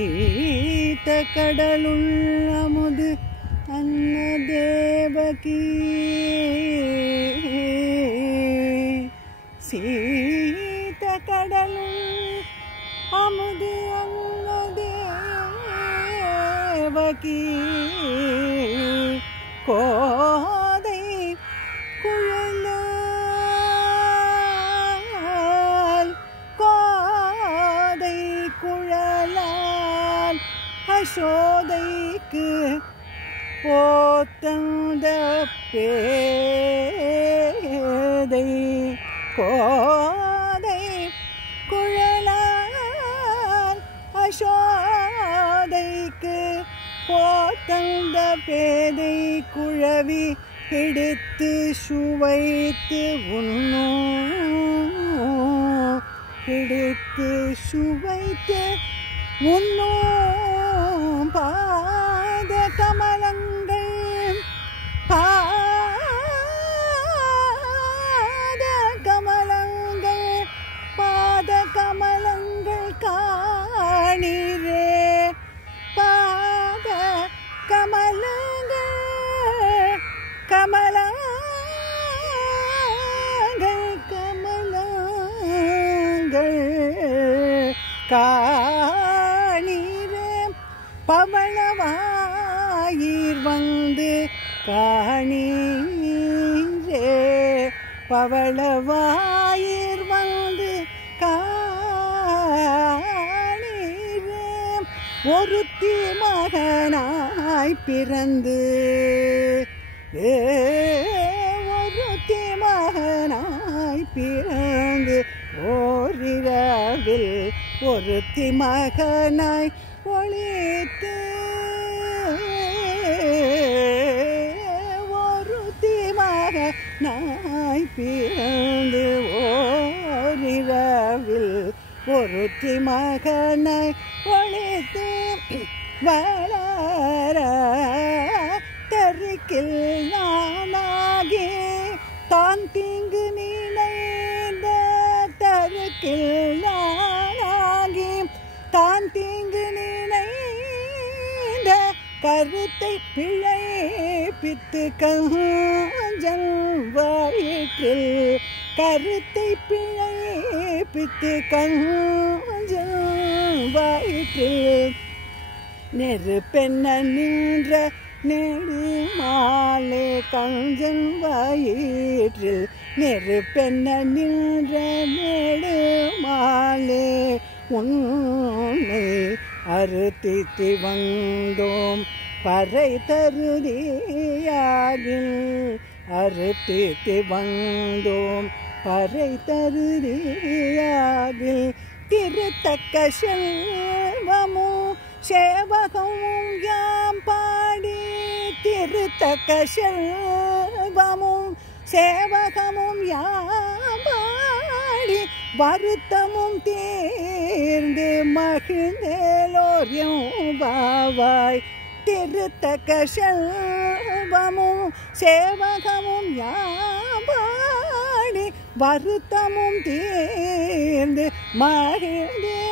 சீத கடலுள் அமுது அன்ன தேவகி சீத கடலுள் அமுது அன்ன தேவகி கோதை குழலால் யசோதைக்கு போத்தந்த பேதை கோதை குழலால் யசோதைக்கு போத்தந்த பேதை குழவி பிடித்து சுவைத்து பிடித்து சுவைத்து உன்னும் பாத கமலங்கள் காணீரே பாத கமலங்கள் காணீரே பவளவாயிர் வந்து காணீரே பவளவாயிர் வந்து காணீரே ஒருத்தி மகனாய் பிறந்து ஒருத்தி மகனாய் பிறந்து ஓரிரவில் ஒருத்தி மகனாய் ஒளித்து ஒருத்தி மகனாய் பிறந்து ஓரிரவில் ஒருத்தி மகனாய் ஒளித்து வளர தருக்கில் நானாகி தான் தீங்கு நினைந்த தருக்கில் நானாகி தான் தீங்கு நினைந்த கருத்தை பிழைப்பித்து கஞ்சல் வயிற்றில் கருத்தை பிழைப்பித்து கஞ்சல் வயிற்றில் நெருப்பென்ன நின்ற நெடுமாலே கஞ்சன் வயிற்றில் நெருப்பென்ன நின்ற நெடுமாலே உன்னை அறுத்தித்து வந்தோம் பறை தருதியாகில் அறுத்தித்து வந்தோம் பறை தருதியாகில் திருத்தக்க செல்வமும் சேவகமும் யாம் பாடி திருத்தக்க செல்வமும் சேவகமும் யாம் பாடி வருத்தமும் தேர்ந்து மகிழ்ந்தேலோர் எம்பாவாய் திருத்தக்க செல்வமும் சேவகமும் யாம் பாடி வருத்தமும் தேர்ந்து மகிழ்ந்தே